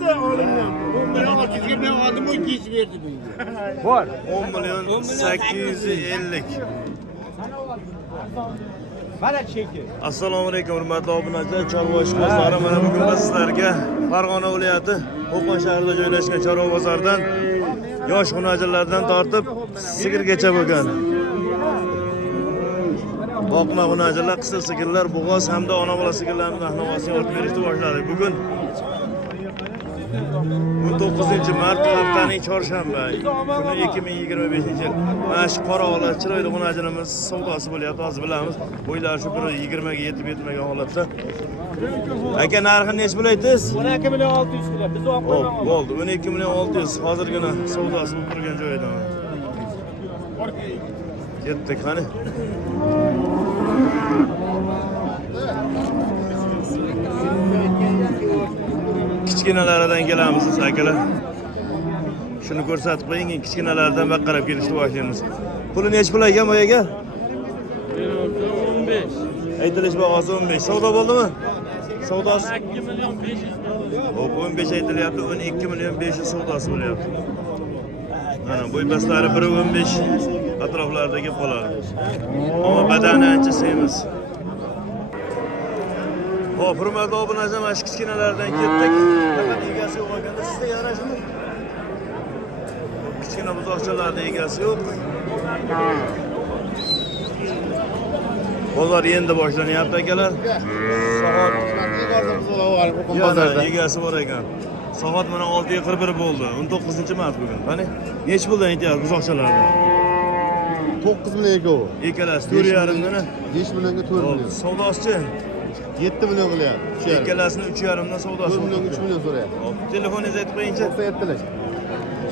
de oğlumdan. 10 milyon 600'e ben aldım o geç verdi beni. Var. 10 milyon 850. Bana çekil. Assalomu alaykum hurmatli obunachilar, chorva ishqibozlari. Mana bugun biz sizlarga Farg'ona viloyati Qo'qon shahrida joylashgan chorva bozoridan yosh xunachilardan tortib sigirgacha bo'lgan boqma xunachilar, qisqa sigirlar, bo'g'oz hamda ona bola sigirlarning narx-navosini ortib berishni boshladik. Bugun 19-mart haftaning chorshanba kuni 2025-yil. Mana shu qora ola chiroyli xunajinimiz savdosi bo'lyapti. Hozir bilamiz. Bo'ylari shu 20 ga yetib yetmagan holatda. Aka narxini nech bo'laysiz? 12 milyon 600 lira. Biz olib qo'yamiz. Bo'ldi. 12 milyon 600 hozirgina savdosi bo'lib turgan joyidan. Ketdik qani. Kichkinalaridan kelamiz siz akalar. Shuni ko'rsatib qo'ying, kichkinalardan baqarab kelishni boshlaymiz. Puli nech pul ekan boyaga? 15. Aytilish bahosi 15. Savdo bo'ldimi? Savdosi 2 milyon 500 lira. hop 15 aytilyapti, 12 milyon 500 savdosi bo'lyapti. Mana bo'ybaslari 1.15 atroflarida kelib qoladi. Ammo badani ancha semiz. Hop, hurmatli obunachilar, mana shu kichkinalardan ketdik. Faqat egasi yo'q ekanda sizda yarashmi? Kichkina buzoqchalarda egasi yo'q. Bozor endi boshlanyapti akalar. Soat yana egasi bor ekan. Soat mana 6:41 bo'ldi. 19-mart bugun. Qani, nech puldan aytyapsiz buzoqchalarni? 9 milyon o. Ikkalasi 4,5 dan. 5 milyonga 4 milyon. Savdosi 7 milyon qilyapti. ikkalasini 3,5 dan savdosi. 4 milyon 3 milyon so'rayapti. Hop, telefoningizni aytib qo'yingchi. 97'lik.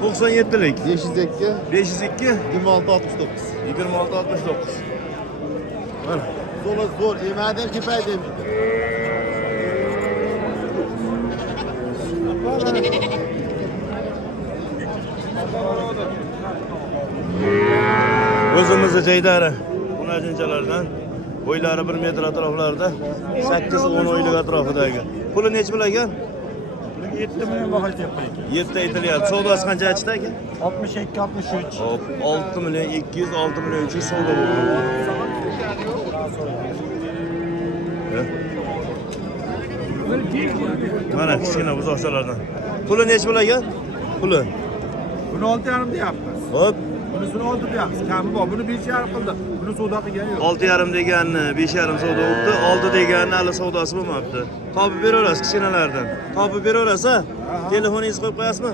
97lik 502 502 26 69. 26 69. Mana Zor yemeden kipay demişti. o'zimizni jaydari xunajinchalardan bo'ylari 1 metr atroflarida 8-10 oylik atrofidagi. Puli nech pul ekan? 7 milyon bagaj yapmayın. 7 aytilyapti. Savdosi qancha aytishdi aka? 62 63. Hop, 6 milyon 200 6 milyon 300 savdo bo'ldi. Mana kichkina buzoqchalardan. Puli nech pul ekan? Puli. Bunu 6,5 da yapmaz. Hop, Bunusunu 6 da yapmaz. Kamı var. Bunu 5,5 kıldı. Bunu soda qilgani yo'q. 6,5 deganni 5,5 savdo bo'libdi. 6 deganni hali savdosi bo'lmabdi. Topib beraverasiz kichkinalardan. Topib beraverasiz. Telefoningizni qo'yib qo'yasizmi?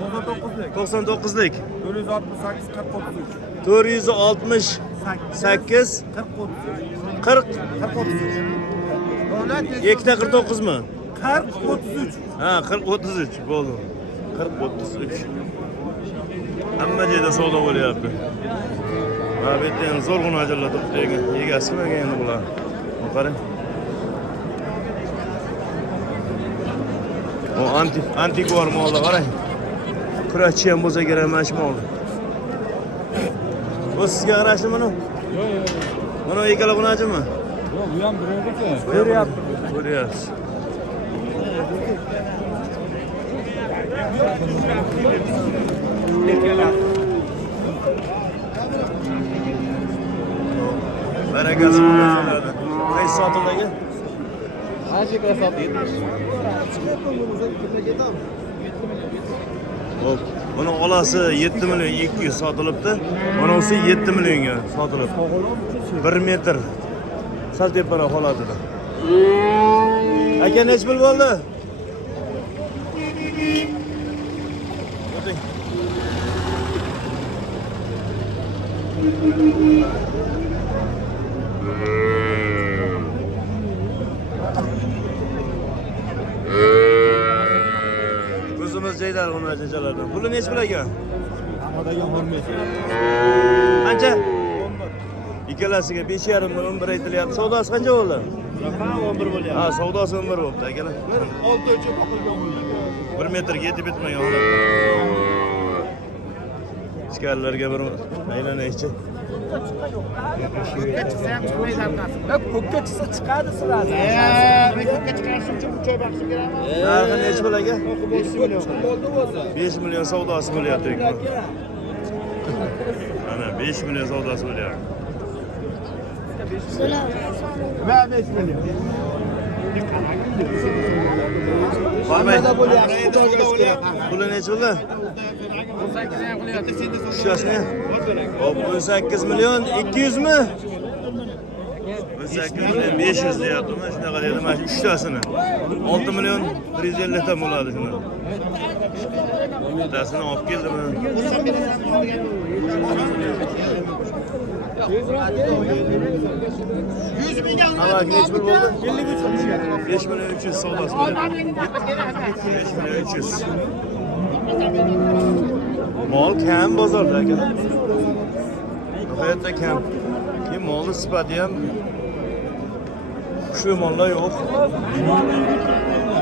99 lik. 99lik 468 468 40 33. 40 40 ikkita 49 mi? 40 33. Ha, 40 33 bo'ldi. 40 33. Hamma joyda savdo bo'lyapti. Ha, bu yerda ham zo'r xunachilar turibdi ekan. Egasi kim ekan endi bular? Qarang. O antikvar molda qarang. Kurashchi ham bo'lsa kerak mana shu mol. Bu sizga qarashli buni? Yo'q. Buni ikkala xunachimi? Yo'q, bu ham birovniki. Ko'ryapsiz. Barakasi bo'ladi. Qaysi sotildagi? Ancha sotdi. Hop. Buni olasi 7 milyon 200 sotilibdi. Bunisi 7 milyonga sotilibdi. 1 metr. Sal tepara holatida. Aka nech pul bo'ldi? O'ting. O'zimiz jaydar xunajinchalardan. Puli nech pul ekan? Hammadaga 15. Qancha? Ikkalasiga 5,5 million 11 aytilyapti. Savdosi qancha bo'ldi? Yo'q, 11 bo'lyapti. Ha, savdosi 11 bo'ldi akalar. 6 o'lchab oqilgan bo'ldi. 1 metrga yetib bitmagan holatda. Ichkarilarga bir aylanaychi. Ko'kka chiqsa ham chiqmaydi arkasi. Ko'kka chiqsa chiqadi sizlarni. Men ko'kka chiqarishim uchun choy baxshim beraman. Narxi nechi pul aka? 5 million. Bo'ldi o'zi. 5 million savdosi bo'lyapti. Ana 5 million savdosi bo'lyapti. Va 5 million. Qormay. bo'lyapti. Puli nechi puli? 18 ham qilyapti. Ushasini. Hop 18 million 200 mi? 18 million 500 deyapti. Mana shunaqa deydi. Mana shu uchtasini. 6 million 150 ta bo'ladi shuni. Bittasini olib keldimi? 100 mingga Avval nechi pul bo'ldi? 5 million 300 savdosi bo'ldi. 5 million 300. Mol kam bozorda aka. Nihoyatda kam. Keyin molni sifati ham shu mollar yo'q.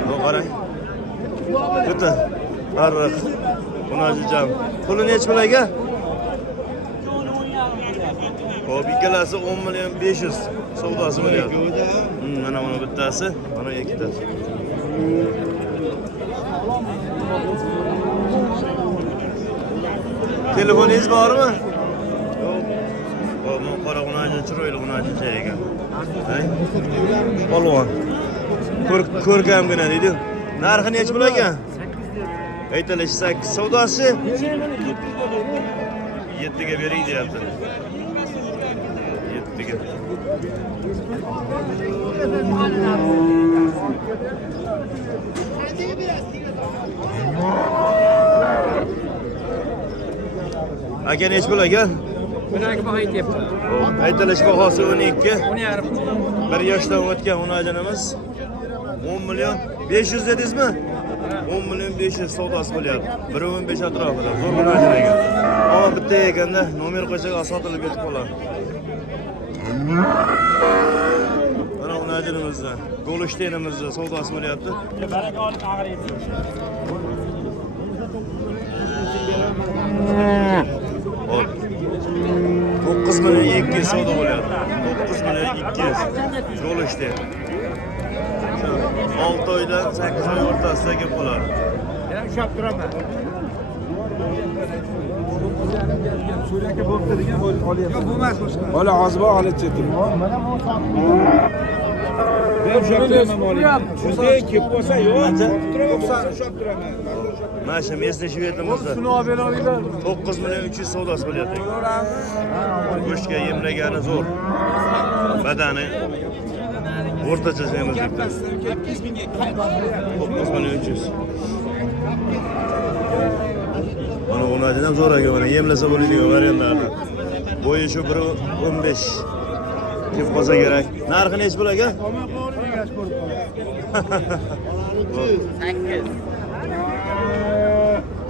Bu qarang. Bitta ariq. Bunachi jam. Puli nechi pul aka? Hop, ikkalasi 10 million 500 savdosi bo'lyapti. Mana buni bittasi, mana ikkitasi. Telefoningiz bormi? Yo'q. Hop, men qora gunachi chiroyli gunachi ekan. Hay? Polvon. Ko'rkamgina deydi. Narxi nechi pul ekan? Aytilish 8 savdosi. 7 ga bering deyapti. 7 ga. Aka nechi pul aka? Bunaqa baho aytyapti. Aytilish bahosi 12. 10,5. 1 yoshdan o'tgan onajinimiz 10 million 500 dedingizmi? 10 million 500 savdosi bo'lyapti. 1.15 atrofida. Zo'r onajin ekan. Ammo bitta ekanda nomer qo'ysak sotilib ketib qoladi. Mana onajinimizda, Golshtenimizda savdosi bo'lyapti. Hop. 9 million 200 savdo bo'lyapti. 9 million 200. Golshten. 6 oydan 8 oy o'rtasida kelib qoladi. Men ushlab turaman. Bola hozir olib chetim. Ben shunday olayım. Shunday kelib bo'lsa yo'q. Turaman, ushlab turaman. Mana shu mesni shvetimizda. Shuni olib beringlar. 9 million 300 savdosi bo'lyapti. Go'shtga yemlagani zo'r. Badani o'rtacha semiz debdi. 9 million 300. Mana unadan ham zo'r ekan, mana yemlasa bo'ladigan variantlarni. Bo'yi shu 1.15 kelib qolsa kerak. Narxi nechi pul aka? 8.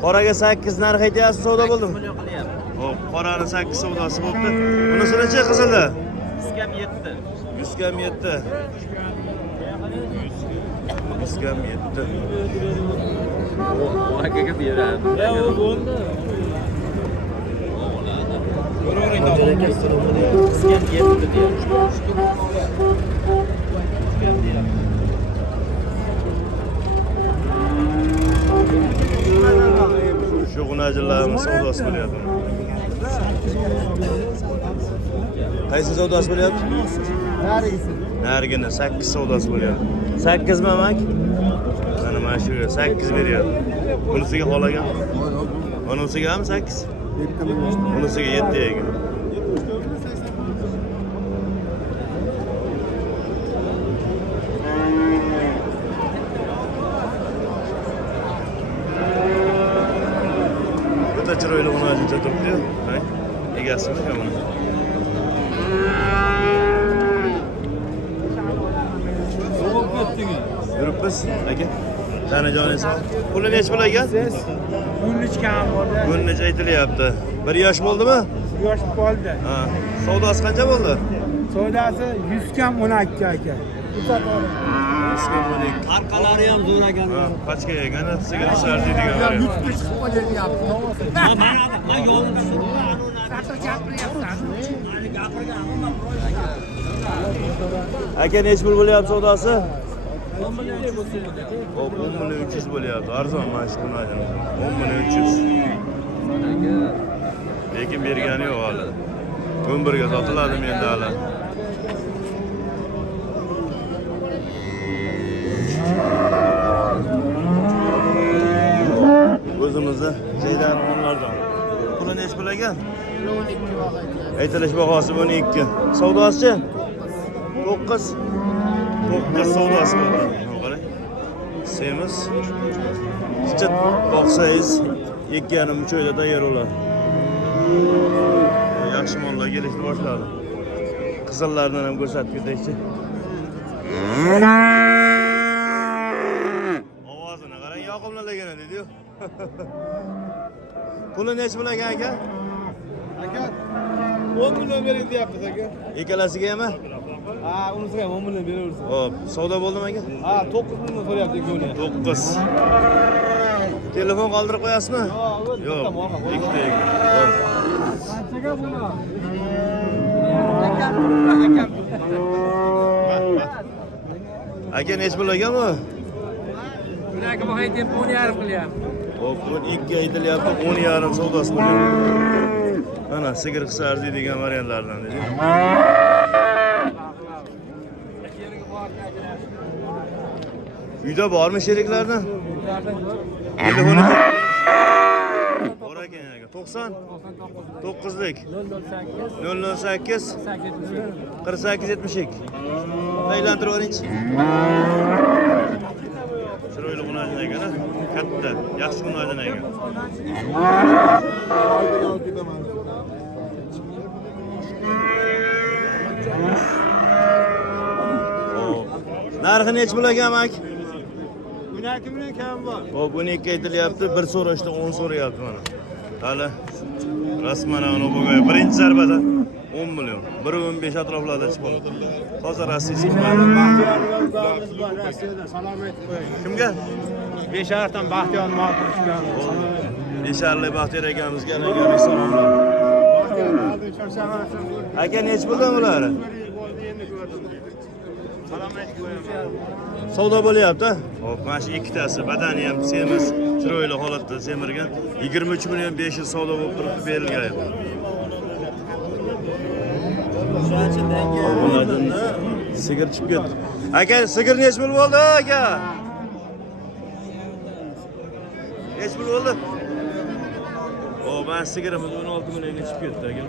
Qoraga 8 narx aytyapsiz, savdo bo'ldimi? Hop, qorani 8 savdosi bo'libdi. Bunisi-chi qizilda? 100 ga 7. 100 ga 7. Akaga beradi. Bo'ldi. Shu gunajilarimiz savdosi bo'lyapti. Qaysi savdosi bo'lyapti? Narigini 8 savdosi bo'lyapti. 8 mi amak? Mana shu 8 beryapti. Bunisiga xolagan. Bunisiga ham 8. Bunisiga 7 ekan. Bitta chiroyli gunaji turibdi. Hay. Egasimi kamini. Yuribmiz aka. Tanajoningiz sog'. Puli nechi pul aka? 13 kam bo'ldi. Buncha aytilyapti. 1 yosh bo'ldimi? Yosh bo'ldi. Ha. Savdosi qancha bo'ldi? Savdosi 100 kam 12 aka. Arqalari ham zo'r ekan. Ha, pachka yegani sigir sarjiydigan. Yutib chiqib qo'yapti. Mana yo'lni tushirib Aka nechi pul bo'lyapti savdosi? 10 million 300 bo'lyapti. Arzon mana shu kunajin. 10 million 300. Lekin bergani yo'q hali. 11 ga sotiladi menda hali. O'zimizda jaydan onlardan. Puli nechi pul ekan? 12. Aytilish bahosi 12. Savdosi? 9. 9 savdosi bo'ldi. Qarang. Semiz. Chiqib boqsangiz 2,5 choyda tayyor bo'ladi. Yaxshi mollar kelishni boshladi. Qizillardan ham ko'rsatib ketaychi. Ovozini qarang, yoqimliligini dedi-yu. Puli nechi pul ekan aka? Aka 10 million bering deyapmiz aka. Ikkalasiga ham? Ha, unisiga ham 10 million beraversin. Xo'p, savdo bo'ldimi aka? Ha, 9 million so'rayapti ikkovini. 9. Telefon qoldirib qo'yasizmi? Yo'q. Ikkita. Xo'p. Qanchaga buni? Aka nechi pul ekan bu? Bunaqa baho aytib 10,5 qilyapti. Xo'p, 12 aytilyapti, 10,5 savdosi bo'lyapti. Mana sigir qisa arziydigan variantlardan dedi. Uyda bormi sheriklardan? Telefoni bor ekan aka. 90 9lik 008 48 72. Aylantirib oling-chi. Chiroyli xunajin ekan, katta, yaxshi xunajin ekan. Narxi nechi pul ekan mak? 12 million kam bor. Xo'p, 12 aytilyapti, bir so'rashda 10 so'rayapti mana. Hali rasman ana bo'lgan birinchi zarbada 10 million, 1.15 atroflarda chiqib qoldi. Hozir Rossiya chiqmadi. Kimga? Beshardan Baxtiyor Moqurishgan. Besharli Baxtiyor akamizga salomlar. Aka nechi puldan bular? Savdo bo'lyapti. Xo'p, mana shu ikkitasi badani ham semiz, chiroyli holatda semirgan. 23 million 500 savdo bo'lib turibdi, berilgan. Sigir chiqib ketdi. Aka, sigir nechi pul bo'ldi, aka? Nechi pul bo'ldi? O, ben sigaramız 16 milyona chiqib ketdi, aka.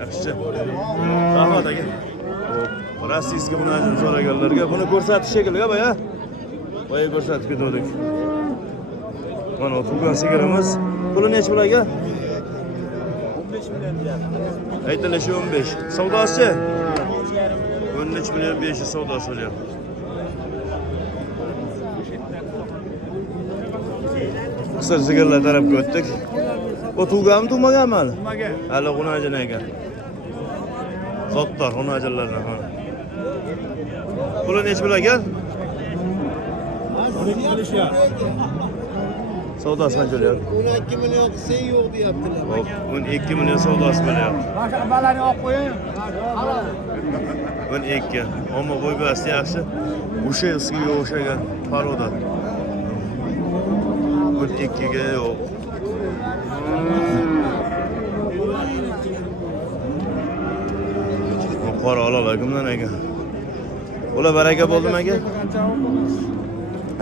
Yaxshi. Rahmat aka. Rossiyskiy bunajin so'raganlarga buni ko'rsatish shekilli baya. Boya ko'rsatib ketdik. Mana turgan sigaramız. Puli nechi pul aka? 15 million deyapti. Aytilishi 15. Savdosi? 13 million 500 savdosi bo'lyapti. Qisqa sigirlar tarafga o'tdik. O tug'ganmi, tug'maganmi hali? Tug'magan. Hali xunajin ekan. Zotlar xunajinlardan mana. Puli nechi pul ekan? 12 million. Savdosi qancha bo'lyapti? 12 million qilsa yo'q deyaptilar. Hop, 12 million savdosi bo'lyapti. Mana balani olib qo'ying. 12. Ammo bo'y basti yaxshi. O'sha eskiga o'xshagan paroda. 12 ga yo'q. Qora olala kimdan ekan? Ular baraka bo'ldimi aka?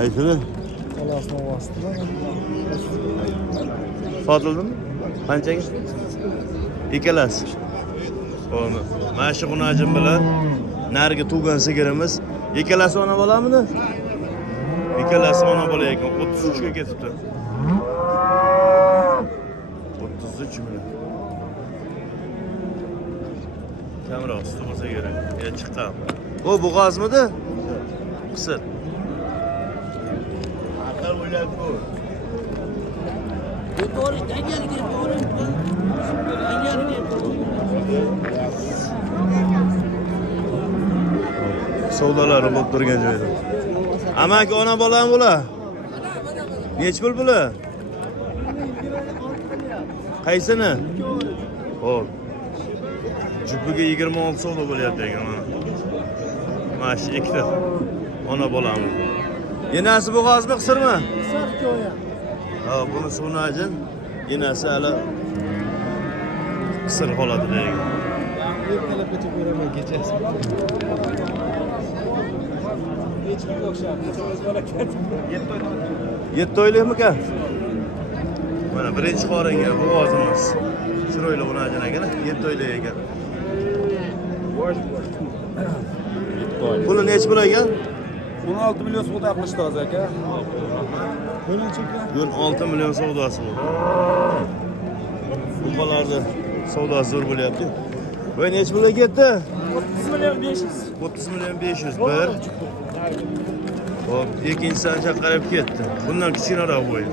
Aytdi. Xolasni vosita. Sotildimi? Qanchaga? Ikkalasi. Xo'p, mana shu xunajin bilan narigi tug'gan sigirimiz ikkalasi ona bolamidi? Ikkalasi ona bola ekan, 33 ga ketibdi. 33 million. Kamroq suti bo'lsa kerak. Ya chiqdi. O bo'g'ozmidi? Qisir. Aql o'yladi bu. To'g'ri, dangalga to'g'ri. Dangalga to'g'ri. Savdolari bo'lib turgan joyda. Amaki ona bolam bular. Nech pul bular? Qaysini? Xo'p. Jupiga 26 so'm bo'lyapti ekan mana. Mana shu ikkita. Ona bolamiz. Enasi bo'g'ozmi, qisirmi? Ha, buni so'najin. Enasi hali qisir holatida ekan. Ertalabgacha ko'raman kechasi. Hechkim o'xshab. 7 oylikmi-ka? Mana birinchi qoringa bo'g'ozimiz. Chiroyli o'najin ekan, 7 oylik ekan. Puli nech pul ekan? 16 million savdo qilishdi hozir aka. Bugun 6 million savdosi bor. Bu qolarda savdosi zo'r bo'lyapti. Voy nech pulga ketdi? 30 million 500. 30 million 500 bir. Hop, ikkinchisi ancha qarab ketdi. Bundan kichkinaroq bo'y.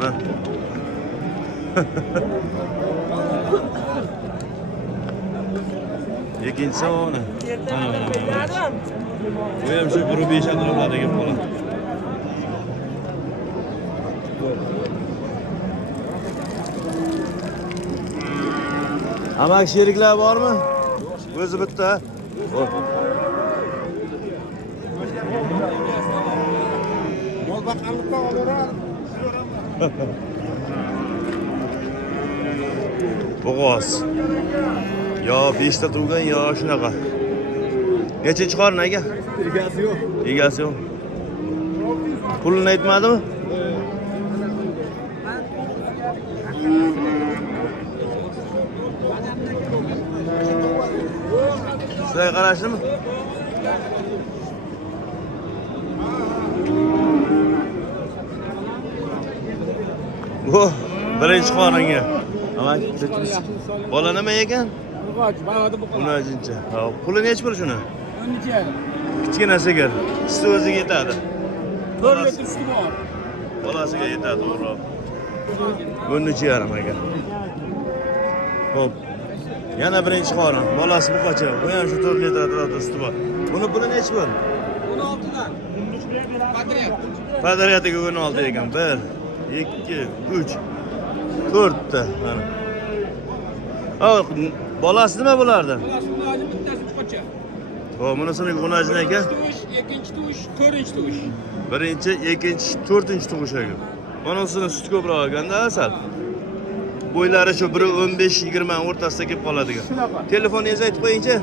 Ha. Ikkinchisi ona. Bu ham shu 1.5 atroflardagi bola. Amak sheriklar bormi? O'zi bitta. Mol baqqanlikdan olaveradi. Bo'g'oz. Yo 5 ta tug'gan, yo shunaqa. Nechinchi qorin aka? Egasi yo'q. Egasi yo'q. Pulini aytmadimi? Sizga qarashdimi? Bu birinchi qoringa. Amak, bola nima ekan? Buni ajincha. Ha, puli nech pul shuni? 12. Kichkinasiga. Suti o'ziga yetadi. 4 litr suti bor. Bolasiga yetadi, to'g'ri. 13,5 ekan. Xo'p. Yana birinchi qorin. Bolasi buqacha. Bu ham shu 4 litr atrofida suti bor. Buni puli nech pul? 16 dan. Padariyatiga 16 ekan. 1, 2, 3, 4 ta. Mana. Ha, bolasi nima bo'lardi? Bolasini hozir bittasi chiqacha. Xo'p, bunisini g'unajin ekan. Ikkinchi tush, to'rtinchi tush. Birinchi, ikkinchi, to'rtinchi tug'ish ekan. Bunisini suti ko'proq ekanda asal. Bo'ylari shu 15-20 o'rtasida kelib qoladigan. Telefoningizni aytib qo'ying-chi.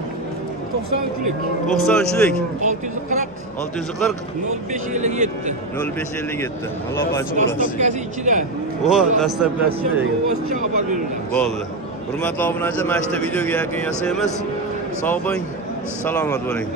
93lik. 93lik 640 640 0557. 0557. Alloh ochib bo'lsin. Dostopkasi ichida. O, dastlabkasi ichida ekan. O'zcha xabar beriladi. Bo'ldi. Hurmatli obunachi, mana shu videoga yakun yasaymiz. Sog' bo'ling, salomat bo'ling.